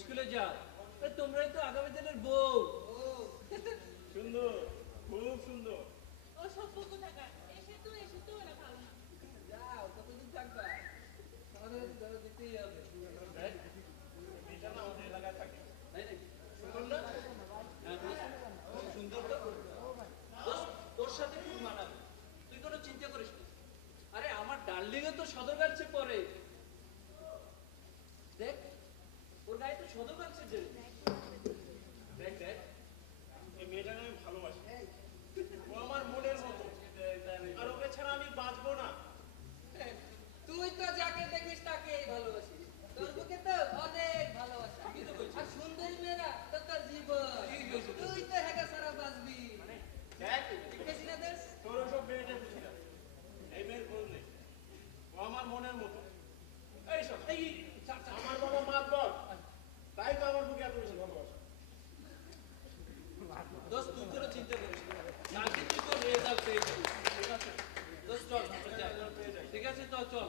স্কুলে যা। তোমরাই তো আগামী দিনের বউ। সুন্দর, খুব সুন্দর। ও সভ্য কোথাকার, এসে তো ওরা ভালো না। যাও, কতদিন থাকবা? আমাদের ধরো দিতেই হবে। এটা না আমাদের এলাকায় থাকে। তাই নাকি? সুন্দর না? হ্যাঁ, খুব সুন্দর তো। দোস্ত, তোর সাথে খুব মানাবে, তুই কোনো চিন্তা করিস না। আরে আমার ডার্লিং তো সদরঘাটে পড়ে। দেখ, ওর গায়ে তো সদরঘাটে যে। দেখ দেখ, এই মেয়েটাকে আমি ভালোবাসি। ও আমার মনের মতো, আর ওকে ছাড়া আমি বাঁচবো না। তুই তো যাকে দেখিস তাকেই ভালোবাসিস। তোর বুকে তো অনেক ভালোবাসা। আর সুন্দরী মেয়েরা তো তোর জীবন। তুই তো হেগা সারা বাঁচবি। দেখ, ঠিক আছে না দেশ? তোর ওসব মেয়েটা বুঝি না। এই মেয়ের খোঁজ নেই। ও আমার মনের মতো। এই শোন, আমার বাবা মাতবর, তাই তো আমার বুকে এত বেশি ভালোবাসা। দোস্ত, তুই কোনো চিন্তা করিস না, কালকে তুই তোর রেজাল্ট পেয়ে যাবি। ঠিক আছে? দোস্ত, চল আমরা যাই। ঠিক আছে, তো চল।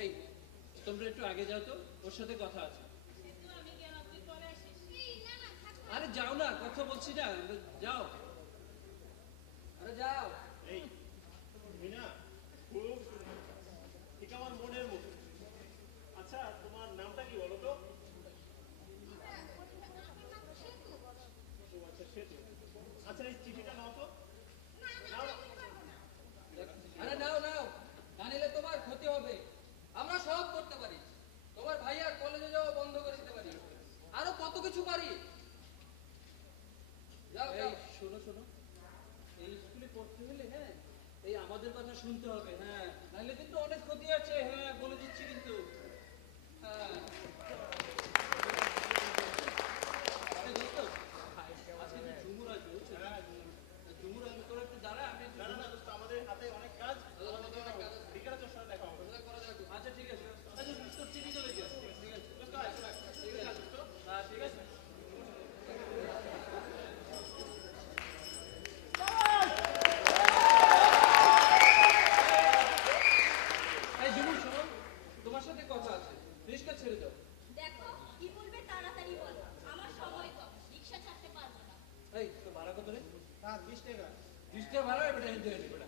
এই, তোমরা একটু আগে যাও তো, ওর সাথে কথা আছে। কিন্তু আমি কেন, তুই পরে আসিস। আরে যাও না, কথা বলছি না, যাও। আরে যাও। এই, তুমি না খুব সুন্দর, ঠিক আমার মনের মতো। আচ্ছা, তোমার নামটা কি বলো তো? ও আচ্ছা, সেতু। আচ্ছা, এই চিঠিটা নাও তো। নাও। আরে নাও নাও, না নিলে তোমার ক্ষতি হবে। আমরা সব করতে পারি। তোমার ভাইয়ার কলেজে যাওয়া বন্ধ করে দিতে পারি। আরো কত কিছু পারি। যাও এই যাও। শোনো শোনো, এই স্কুলে পড়তে হলে হ্যাঁ এই আমাদের কথা শুনতে হবে, হ্যাঁ নাহলে কিন্তু অনেক ক্ষতি আছে, হ্যাঁ বলে দিচ্ছি কিন্তু। হ্যাঁ। এই দোস্ত, আজকে তো ঝুমুর আসবে, বুঝছো? ঝুমুর আসবে, তোরা একটু দাঁড়া, আমি একটু না না না দোস্ত, আমাদের হাতে অনেক কাজ। বিকেলে তোর সাথে দেখা হবে। আচ্ছা ঠিক আছে, আচ্ছা তোর চিঠি চলে যাস, ঠিক আছে দোস্ত, আয়, শোন, ঠিক আছে, হ্যাঁ ঠিক আছে। এই ঝুমুর শোনো, তোমার সাথে কথা আছে, রিস্কা ছেড়ে দাও। দেখো কি বলবে তাড়াতাড়ি বলো, আমার সময় কম, রিক্সা ছাড়তে পারবো না। এই তো ভাড়া কত রে? স্যার 20 টাকা। 20 টাকা ভাড়া, বেটা এনজয় বেটা।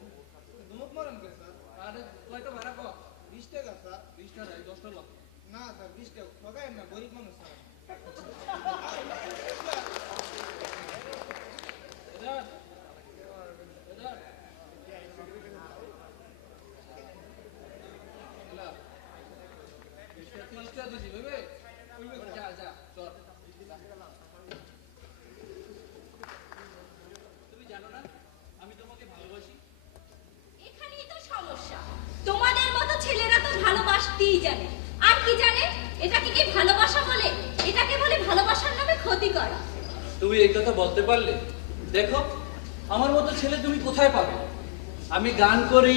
ধমক মারেন কে স্যার? আরে কয়টা ভাড়া কর? 20 টাকা স্যার। 20 টাকা নাই, 10 টাকা। না স্যার 20 টাকা ঠগাই না, গরিব মানুষ স্যার। এদার এদার এলা 30 টাকা দিছি ভেবে, যা যা চল। তুমি জানো না আমি তোমাকে ভালোবাসি? এখানেই তো সমস্যা, তোমাদের মতো ছেলেরা তো ভালোবাসতেই জানে, আর কি জানে, এটাকে কি ভালোবাসা বলে? এটাকে বলে ভালোবাসার নামে ক্ষতি করা। তুমি এই কথা বলতে পারলে? দেখো, আমার মতো ছেলে তুমি কোথায় পাবে? আমি গান করি,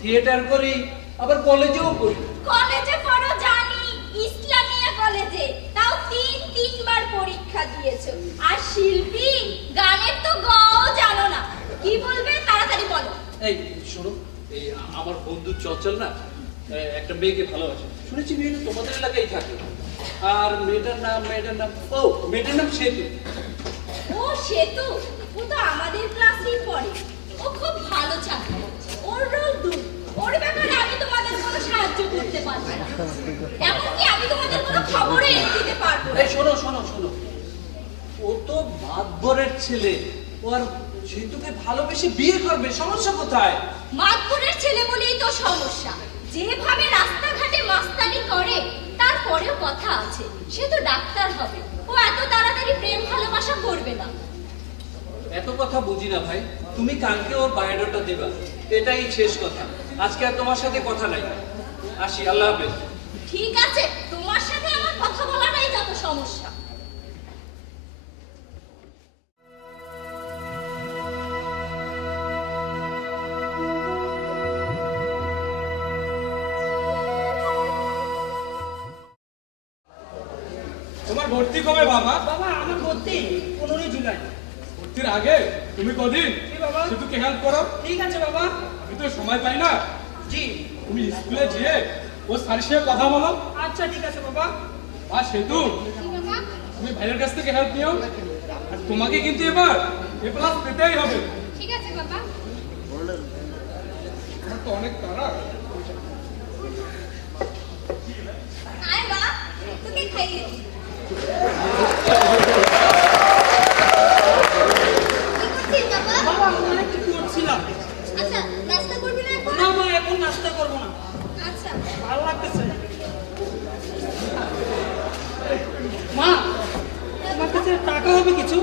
থিয়েটার করি, আবার কলেজেও করি। কলেজে পড়ো জানি, ইসলামিয়া কলেজে, তাও তিনবার পরীক্ষা দিয়েছো। আর শিল্পী, গানের তো গও জানো না। কি বলবে তাড়াতাড়ি বলো। এই শোনো, এই আমার বন্ধু চঞ্চল না একটা মেয়েকে ভালোবাসে, শুনেছি মেয়েটা তোমাদের এলাকায় থাকে। আর মেয়েটার নাম ও মেয়েটার নাম সেতু। ও সেতু, ও তো আমাদের ক্লাসেই পড়ে। ও খুব ভালো ছাত্র, ওর রোল দূর। ওর ব্যাপারে আমি তোমাদের কোনো সাহায্য করতে পারবো না, এমনকি আমি তোমাদের কোনো খবরও এনে দিতে পারবো না। এই শোনো শোনো শোনো, ও তো মাতবরের ছেলে, ও আর সেতুকে ভালোবেসে বিয়ে করবে, সমস্যা কোথায়? মাতবরের ছেলে বলেই তো সমস্যা। যেভাবে রাস্তাঘাটে মাস্তানি করে, তারপরেও কথা আছে, সে তো ডাক্তার হবে। ও এত তাড়াতাড়ি প্রেম ভালোবাসা করবে না। এত কথা বুঝি না ভাই, তুমি কালকে ওর বায়োডাটা দেবা, এটাই শেষ কথা। আজকে আর তোমার সাথে কথা নাই, আসি, আল্লাহ হাফেজ। ঠিক আছে, তোমার সাথে আমার কথা বলাটাই যত সমস্যা। ভর্তি কবে বাবা? বাবা আমার ভর্তি 15 জুলাই। ভর্তির আগে তুমি কদিন কি বাবা? শুধু কে হেল্প করো? ঠিক আছে বাবা। আমি তো সময় পাই না। জি তুমি স্কুলে গিয়ে ও স্যারের সাথে কথা বলো। আচ্ছা ঠিক আছে বাবা। আর সেতু কি বাবা? তুমি ভাইয়ের কাছ থেকে হেল্প নিও। আর তোমাকে কিন্তু এবার এ প্লাস পেতেই হবে। ঠিক আছে বাবা। আমার তো অনেক তাড়া। আয় মা, তোকে খাইয়ে দিই। কি করছিস বাবা? বাবা আমি একটু করছিলাম। আচ্ছা, নাস্তা করবি না এখন? না মা এখন নাস্তা করবো না, আচ্ছা। ভালো লাগতেছে। মা আমার কাছে টাকা হবে কিছু?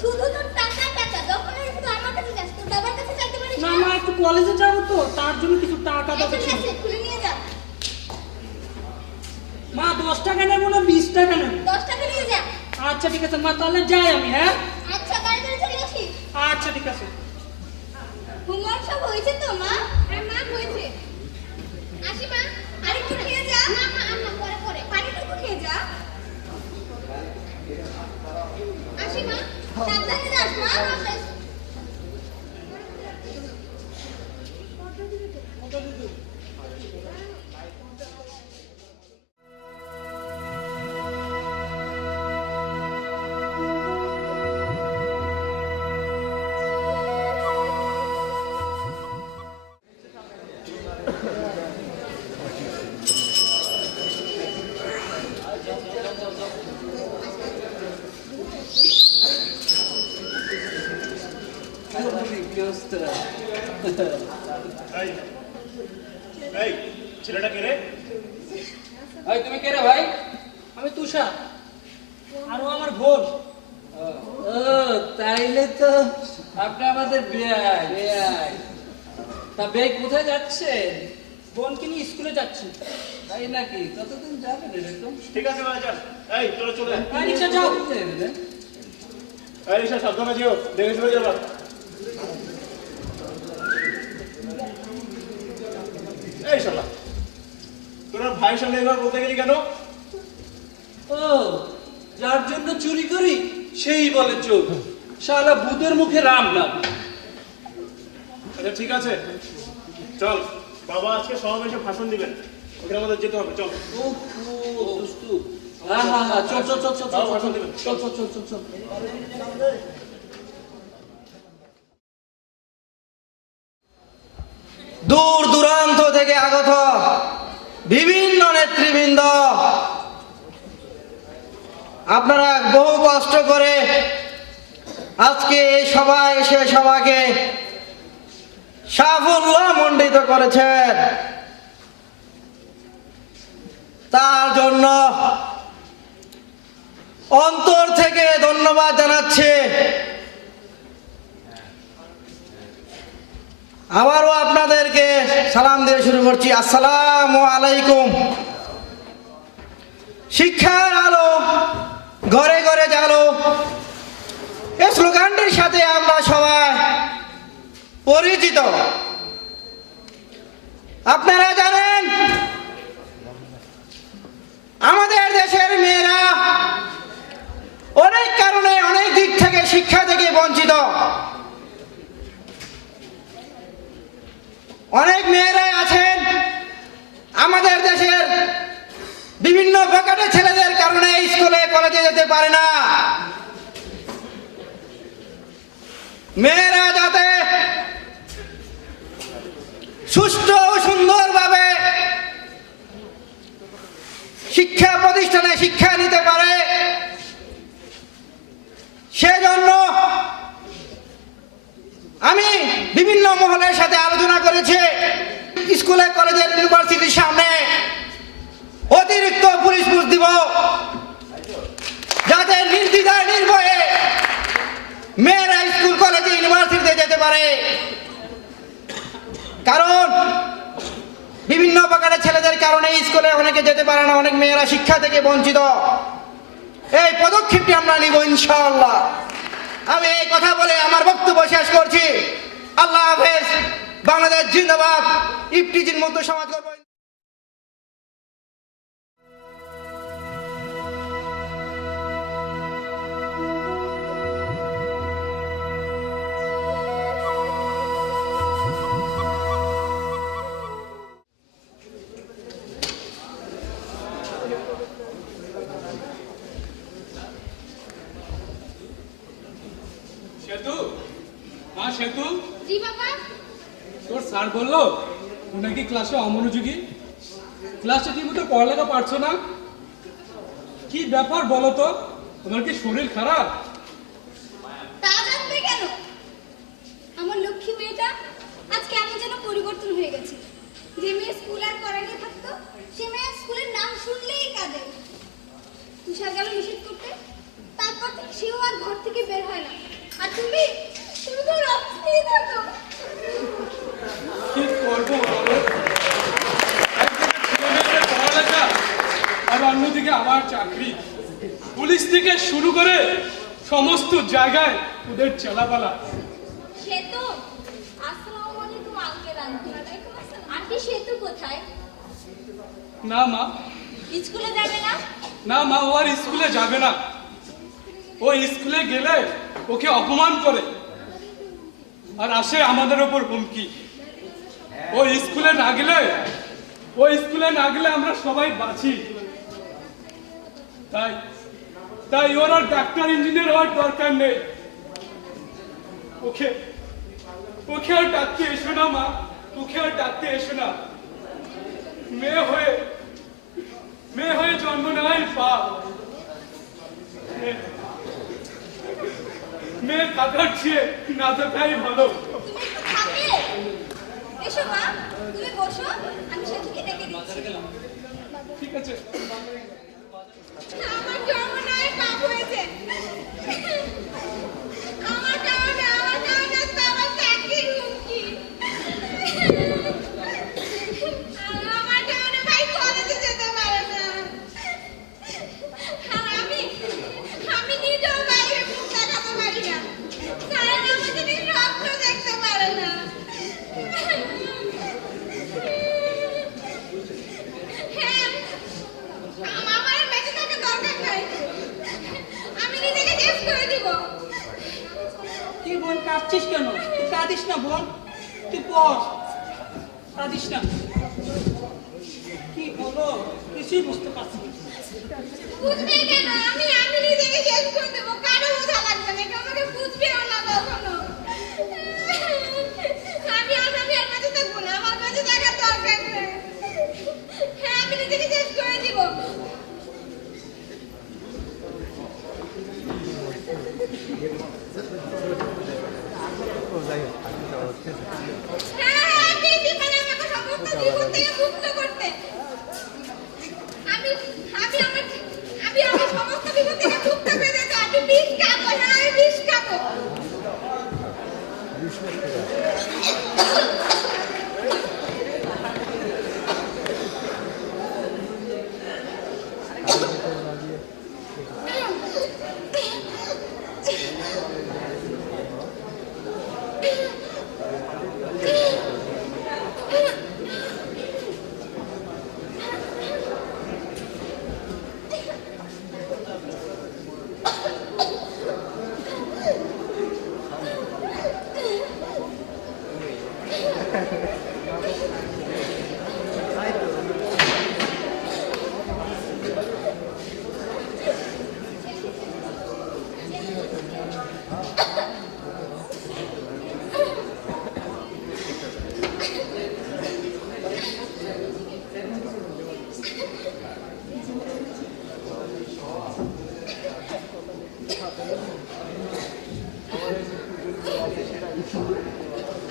শুধু তোর টাকা টাকা, যখন শুধু আমার কাছে যাস, তোর বাবার কাছে চাইতে পারিস না না? মা একটু কলেজে যাবো তো, তার জন্য কিছু টাকা আচ্ছা, দরকার ঠিক ছিল। আছে, খুলে নিয়ে যা। মা 10 টাকা নেবো না 20 টাকা নেবো? 10 টাকা নিয়ে যা। আচ্ছা ঠিক আছে মা, তাহলে যাই আমি। হ্যাঁ আচ্ছা, তাড়াতাড়ি চলে আসিস। আচ্ছা ঠিক আছে। হোমওয়ার্ক সব হয়েছে তো মা? হ্যাঁ মা, হয়েছে। আসি মা, আরেকটু খেয়ে যা। না মা, আর না, পরে পরে। পানিটুকু খেয়ে যা। আসি মা, সাবধানে যাস মা। এই এই ছেলেটা কে রে? ভাই তুমি কে রে ভাই? আমি তুষার, আর ও আমার বোন। ও তাইলে তো আপনি আমাদের বেয়াই। তা বেয়াই কোথায় যাচ্ছেন? বোনকে নিয়ে স্কুলে যাচ্ছি। তাই নাকি? কতদিন যাবেন এরকম? ঠিক আছে ভাই যান। এই চলো চলে যান। এই রিক্সা যাও। এই রিক্সা সাবধানে যেও, দেখে চলে যাবা। এই শালা তোরা ভাইয়ের সামনে এবার বলতে গেলি কেন? ও যার জন্য চুরি করি সেই বলে চোর। শালা ভূতের মুখে রাম নাম। আচ্ছা ঠিক আছে চল, বাবা আজকে সমাবেশে ভাষণ দিবেন, ওখানে আমাদের যেতে হবে। চল ও দুষ্টু। হ্যাঁ হ্যাঁ হ্যাঁ, চল চল চল চল বাবা চল ভাষণ দিবেন। চল চল চল চল চল। দূর দূরান্ত থেকে আগত বিভিন্ন নেতৃবৃন্দ, আপনারা বহু কষ্ট করে আজকে এই সভায় এসে সবাইকে সাফল্য মণ্ডিত করেছেন, তার জন্য অন্তর থেকে ধন্যবাদ জানাচ্ছি। আবারও আপনাদেরকে সালাম দিয়ে শুরু করছি। আসসালামু আলাইকুম। শিক্ষার আলো ঘরে ঘরে জালো, এই স্লোগানটির সাথে আমরা সবাই পরিচিত। আপনারা জানেন আমাদের দেশের মেয়েরা অনেক কারণে অনেক দিক থেকে শিক্ষা থেকে বঞ্চিত। অনেক মেয়েরাই আছেন আমাদের দেশের বিভিন্ন বখাটে ছেলেদের কারণে স্কুলে কলেজে যেতে পারে না। মেয়েরা যাতে সুষ্ঠু ও সুন্দরভাবে শিক্ষা প্রতিষ্ঠানে শিক্ষা নিতে পারে, সেজন্য আমি বিভিন্ন মহলের সাথে আলোচনা করেছি। স্কুলে কলেজের ইউনিভার্সিটির সামনে অতিরিক্ত পুলিশ ফোর্স দিব, যাতে নির্দ্বিধায় নির্ভয়ে মেয়েরা স্কুল কলেজে ইউনিভার্সিটিতে যেতে পারে। কারণ বিভিন্ন প্রকারের ছেলেদের কারণে স্কুলে অনেকে যেতে পারে না, অনেক মেয়েরা শিক্ষা থেকে বঞ্চিত। এই পদক্ষেপটি আমরা নিব ইনশাআল্লাহ। আমি এই কথা বলে আমার বক্তব্য শেষ করছি। আল্লাহ হাফেজ। বাংলাদেশ জিন্দাবাদ। ইফটিজির মতো সমাজ গড়ব। স্যার বললো ও নাকি ক্লাসে অমনোযোগী, ক্লাসে ঠিক মতো পড়ালেখা পারছো না। কি ব্যাপার বলো তো, তোমার কি শরীর খারাপ? তা জানবে কেন? আমার লক্ষ্মী মেয়েটা আজ কেমন যেন পরিবর্তন হয়ে গেছে। যে মেয়ে স্কুল আর করালে থাকতো, সে মেয়ে স্কুলের নাম শুনলেই কাঁদে। তুষার গেল নিষেধ করতে, তারপর থেকে সেও আর ঘর থেকে বের হয় না। আর তুমি তুমি তো অফিসেই থাকো। কি করবো বলো, একদিকে ছেলেমেয়েদের পড়ালেখা আর অন্যদিকে আমার চাকরি। পুলিশ থেকে শুরু করে সমস্ত জায়গায় ওদের চেলাপালা। সেতু, আসসালামু আলাইকুম আঙ্কেল আন্টি। আন্টি সেতু কোথায়? না মা, স্কুলে যাবে না? না মা, ও আর স্কুলে যাবে না। ও স্কুলে গেলে ওকে অপমান করে আর আসে আমাদের ওপর হুমকি। ও স্কুলে না গেলে আমরা সবাই বাঁচি। তাই ওর আর ডাক্তার ইঞ্জিনিয়ার হওয়ার দরকার নেই। ওকে আর ডাকতে এসো না মা, ওকে আর ডাকতে এসো না। মেয়ে হয়ে জন্ম নেওয়াই পাপ। মেয়ে থাকার চেয়ে না থাকাই ভালো। তুমি থাকবে? এসো মা, তুমি বসো, আমি সেতুকে ডেকে দিচ্ছি। ঠিক আছে। আমার জন্মনায় পাপ হয়েছে। আমার কারণে আমার চাকরির হুমকি। আমার কারণে ভাই কলেজে যেতে পারে না। আর আমি নিজেও বাইরে মুখ দেখাতে পারি না, কারণ আমাকে নিয়ে রক্ত দেখতে পারে না। হ্যাঁ, আমার বেঁচে থাকার দরকার নাই, আমি নিজেকে শেষ করে দিব। তুই বোন কাঁদছিস কেন? তুই কাঁদিস না বোন, তুই পড়, কাঁদিস না। কি হলো কিছুই বুঝতে পারছি না। বুঝবে কেন? আমি নিজেকে শেষ করে দেবো, কারো বোঝা লাগবে না, কেউ আমাকে বুঝবেও না কখনো। আমি আর বেঁচে থাকবো না, আমার বেঁচে থাকার দরকার নেই। হ্যাঁ, আমি নিজেকে শেষ করে দিব। হ্যাঁ, আমি জীবনে আমাকে সমস্ত জীবন থেকে মুক্ত করতে। আমি সমস্ত জীবন থেকে মুক্ত পেতে চাই। আমি বিষ খাবো না, আমি বিষ খাবো।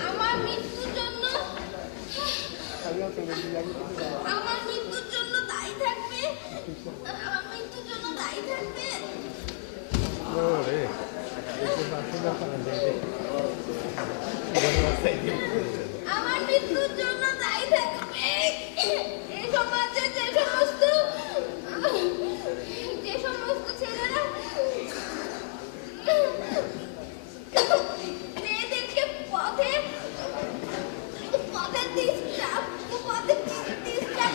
আমার মৃত্যুর জন্য দায়ী থাকবে। আমার মৃত্যুর জন্য দায়ী থাকবে। আমার মৃত্যুর জন্য দায়ী থাকবে এই সমাজে যে সমস্ত ছেলেরা মেয়েদেরকে পথে ডিস্টার্ব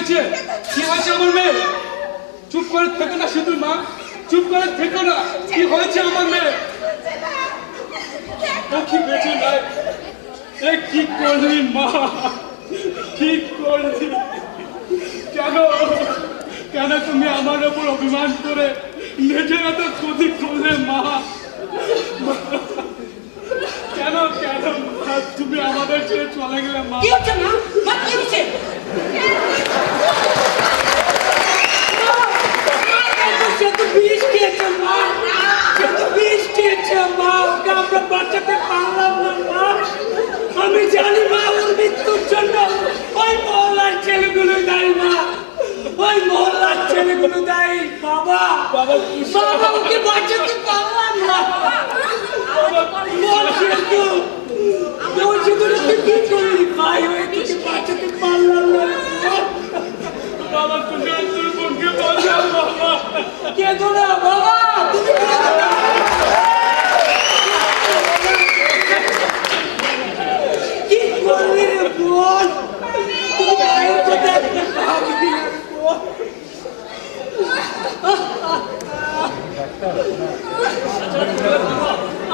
হয়েছে কি হয়েছে আমার মেয়ে? চুপ করে থেকো না সিঁদুর মা, চুপ করে থেকো না। কি হয়েছে আমার মেয়ে? ও কি বেঁচে নাই? এ কি করলি মা, কি করলি? কেন কেন তুমি আমার ওপর অভিমান করে নিজের এত ক্ষতি করলে মা? কেন কেন মা, তুমি আমাদের ছেড়ে চলে গেলে মা? কি হচ্ছে মা? মা কি হচ্ছে? সে তো বিষ খেয়েছে মা, সে তো বিষ খেয়েছে মা, ওকে আমরা বাঁচাতে পারলাম না মা। আমি জানি মা, ওর মৃত্যুর জন্য ওই মহল্লার ছেলেগুলো দায়ী মা, ওই মহল্লার ছেলেগুলো দায়ী। বাবা বাবা বাবা ওকে বাঁচাতে পারলাম না। বলছি তো বলছি তো তুই কি করলি ভাই? হয়ে তোকে বাঁচাতে পারলাম না বাবা, তুমি তোর বোনকে বাঁচাও বাবা। কেঁদো না বাবা, তুমি কেঁদো না। কি করলি রে বোন? তুমি ভাইকে দেখতে পাবি রে বোন।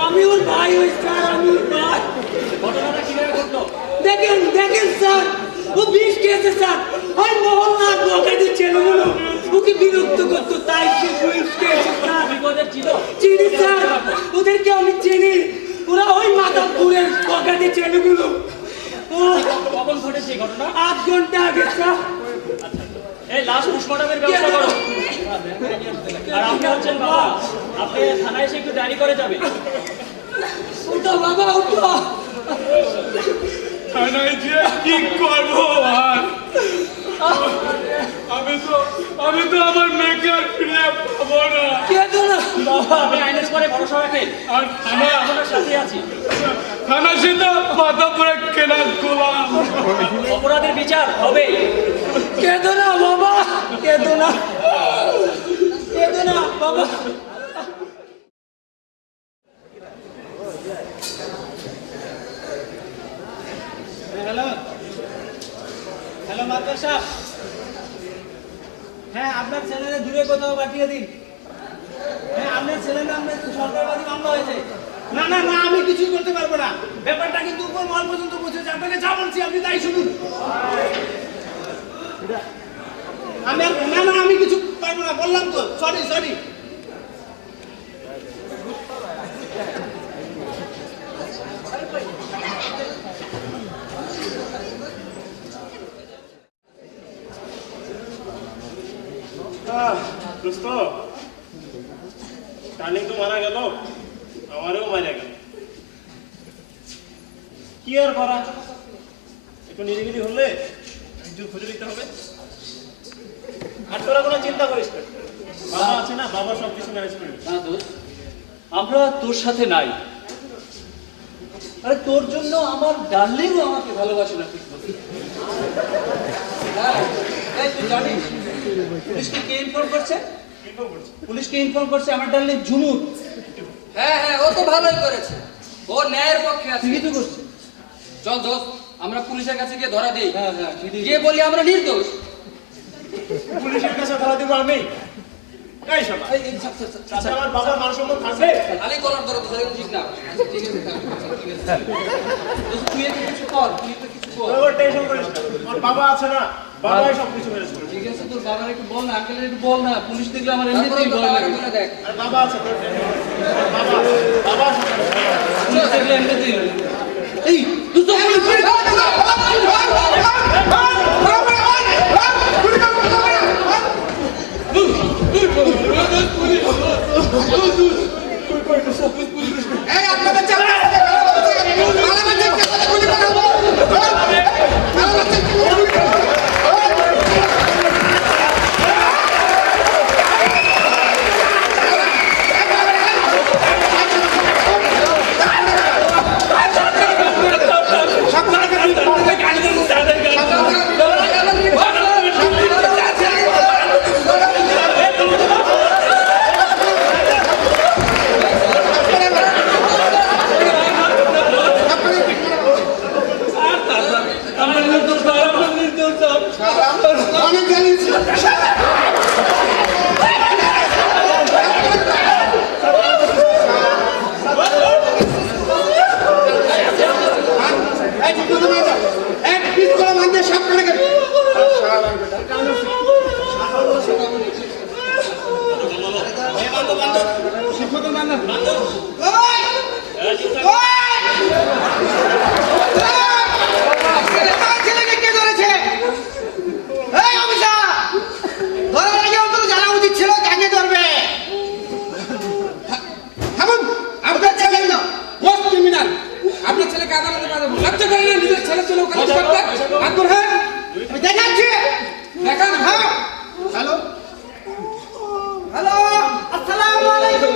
আমি ওর ভাই হই স্যার, আমি ওর ভাই। ঘটনাটা কিভাবে ঘটলো? দেখেন দেখেন স্যার, ও বিষ খেয়েছে স্যার। ওই মোহনলাল বকাটি ছেলেগুলো ওকে বিরক্ত করতো, তাই সে বিষ খেয়েছে স্যার। তুমি কি ওদের চিনো? চিনি স্যার, ওদেরকে আমি চিনি। ওরা ওই মাদারপুরের বকাটি ছেলেগুলো। ও কখন ঘটেছে এই ঘটনা? 8 ঘন্টা আগে স্যার। এই লাশ পোস্টমর্টমের ব্যবস্থা করো। আর আপনি হচ্ছেন বাবা, আপনি থানায় এসে একটু ডায়েরি করে যাবেন। উঠো বাবা উঠো। থানায় যে কি করবো আর? আমি তো আমার মেয়েকে আর ফিরে পাবো না। কেঁদো না বাবা, আপনি আইনের পরে ভরসা রাখেন। আর আমরা আপনার সাথে আছি। থানা সে তো মাথা পরে কেনা গোলাম। অপরাধের বিচার হবে। কেঁদো না বাবা, কেঁদো না, কেঁদো না বাবা। হ্যালো হ্যালো মাস্টার সাহেব, হ্যাঁ আপনার ছেলেরা দূরে কোথাও পাঠিয়ে দিন। হ্যাঁ আপনার ছেলেরা আপনার সরকারবাদী মামলা হয়েছে। না না না, আমি কিছুই করতে পারবো না। ব্যাপারটা কিন্তু উপর মহল পর্যন্ত পৌঁছেছে। আপনাকে যা বলছি আপনি তাই শুনুন। না না, আমি কিছু পারবো না, বললাম তো। Sorry sorry. দোস্ত, টার্নিং তো মারা গেল, আমারও মারা গেল। কি আর করা, একটু নিরিবিলি হলে একজন খুঁজে দিতে হবে। আর তোরা কোনো চিন্তা করিস না, বাবা আছে না, বাবা সব কিছু ম্যানেজ করে নেবে। না দোস্ত, আমরা তোর সাথে নাই। আরে তোর জন্য আমার ডার্লিংও আমাকে ভালোবাসে না ঠিক মতো। হ্যাঁ, এই তুই জানিস পুলিশকে কে ইনফর্ম করছে? পুলিশকে ইনফর্ম করছে আমার ডার্লিং ঝুমুর। হ্যাঁ হ্যাঁ, ও তো ভালোই করেছে, ও ন্যায়ের পক্ষে আছে। ঠিকই তো করছে। চল দোস্ত, আমরা পুলিশের কাছে গিয়ে ধরা দেই। হ্যাঁ হ্যাঁ ঠিকই। গিয়ে বলি আমরা নির্দোষ। পুলিশের কাছে ধরা দিব আমি? এই শালা, এই, ছাড়, ছাড়, ছাড়, ছাড়। আচ্ছা আমার বাবার মান সম্মান থাকবে? খালি কলার ধরো তো, সেরকম ঠিক না। আচ্ছা, ঠিক আছে, থাক, ঠিক আছে। দোস্ত, তুই একটু কিছু কর, তুই একটু কিছু কর। তোর টেনশন করিস না, আমার বাবা আছে না, বাবাই সব কিছু ম্যানেজ করে। ঠিক আছে, তোর বাবার একটু বল না, আঙ্কেলের একটু বল না। পুলিশ দেখলে আমার তারপরে এমনিতেই তো ভয় বাবাকে লাগে। বলে দেখ। আর বাবা আছে, তোর টেনশন করিস না। বাবা বাবা আছে। পুলিশ দেখলে এমনিতেই এই তুই তো নৌকা করতে আকুর হ্যাঁ আমি দেখাচ্ছি। দেখান হ্যাঁ হ্যালো হ্যালো, আসসালামু আলাইকুম।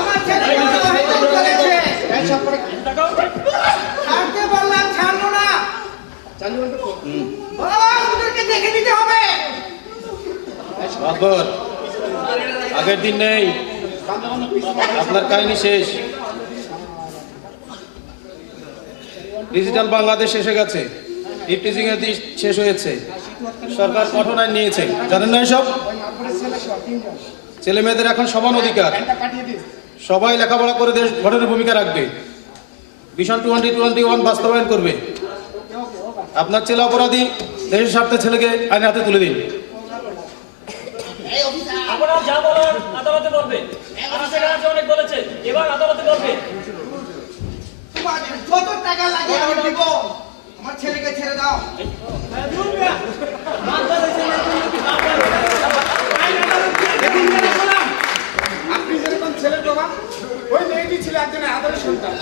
আমার ছেলে চলেছে। ছাড়তে বললাম, ছাড়লো না। ওদেরকে দেখে নিতে হবে। বাবর আগের দিন নেই, আপনার কাহিনী শেষ। ডিজিটাল বাংলাদেশ এসে গেছে, ইফটিজিং এর দিন শেষ হয়েছে, সরকার কঠোর আইন নিয়েছে, জানেন না এসব? ছেলে মেয়েদের এখন সমান অধিকার, সবাই লেখাপড়া করে দেশ গঠনের ভূমিকা রাখবে, ভিশন 2021 বাস্তবায়ন করবে। আপনার ছেলে অপরাধী, দেশের স্বার্থে ছেলেকে আইনের হাতে তুলে দিন। আপনারা যা বলার আদালতে বলবে, আনাচে অনেক বলেছে, এবার আদালতে বলবে। তোমাদের যত টাকা লাগে আমি দিব। আমার ছেলেকে ছেড়ে দাও। আপনি যেরকম ছেলের বাবা, ওই মেয়েটি ছিল একজনের আদরের সন্তান।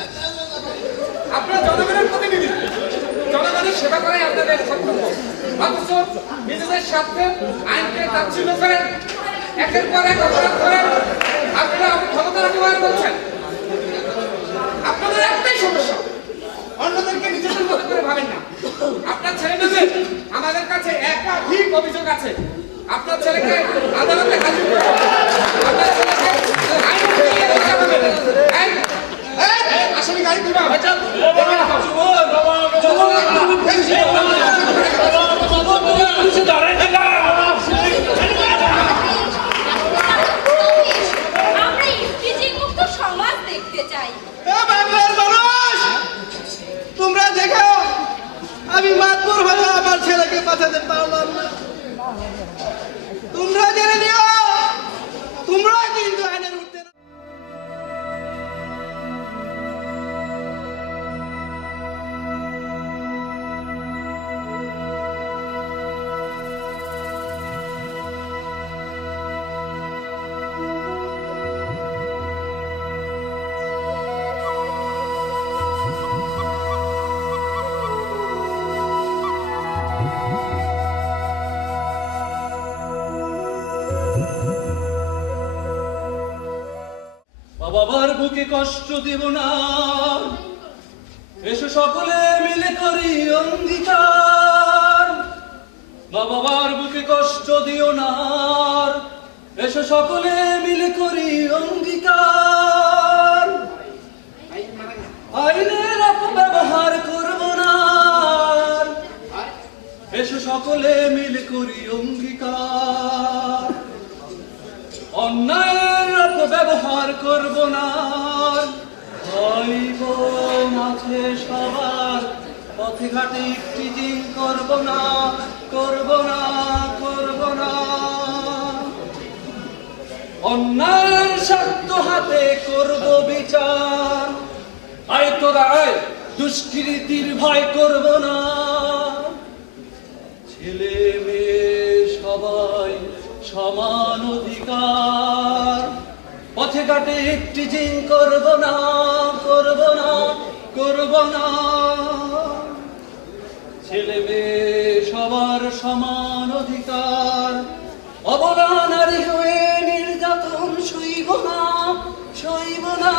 আপনারা জনগণের প্রতিনিধি, জনগণের সেবা করাই আপনাদের কর্তব্য। অথচ নিজেদের স্বার্থে আইনকে তাচ্ছিল্য করেন, একের পর এক অপরাধ করেন, আপনারা ক্ষমতার অপব্যয় করছেন। আপনাদের একটাই সমস্যা, অন্যদেরকে নিজেদের মতো করে ভাবেন না। আপনার ছেলে নেবেন, আমাদের কাছে একাধিক অভিযোগ আছে। আপনার ছেলেকে আদালতে হাজির করুন। আপনার ছেলেকে আইনের দিকে নিয়ে যাবেন। আসামি গাড়ি দিবা। আমরা ইফটিজিং মুক্ত সমাজ দেখতে চাই। বাংলার মানুষ, তোমরা দেখো, আমি মাতবর হয়ে আমার ছেলেকে বাঁচাতে পারলাম না। তোমরা জেনে নিও, তোমরা কিন্তু আইনের উঠতে না। বাবার বুকে কষ্ট দেব না, এসো সকলে মিলে করি অঙ্গীকার। বাবার বুকে কষ্ট দিও না, এসো সকলে মিলে করি অঙ্গীকার। আইনের অপব্যবহার করব না, এসো সকলে মিলে করি অঙ্গীকার। অন্যায়ের অপব্যবহার করব না, ভাই বোন আছে সবার, পথে ঘাটে ইফটিজিং করব না, করব না, করব না। অন্যায়ের শক্ত হাতে করব বিচার, আয় তোরা আয়, দুষ্কৃতির ভয় করব না। ছেলে মেয়ে সবাই সমান অধিকার, পথে ঘাটে ইফটিজিং করব না, করব না, করব না। ছেলে মেয়ে সবার সমান অধিকার, অবলা নারী হয়ে নির্যাতন সইব না, সইব না।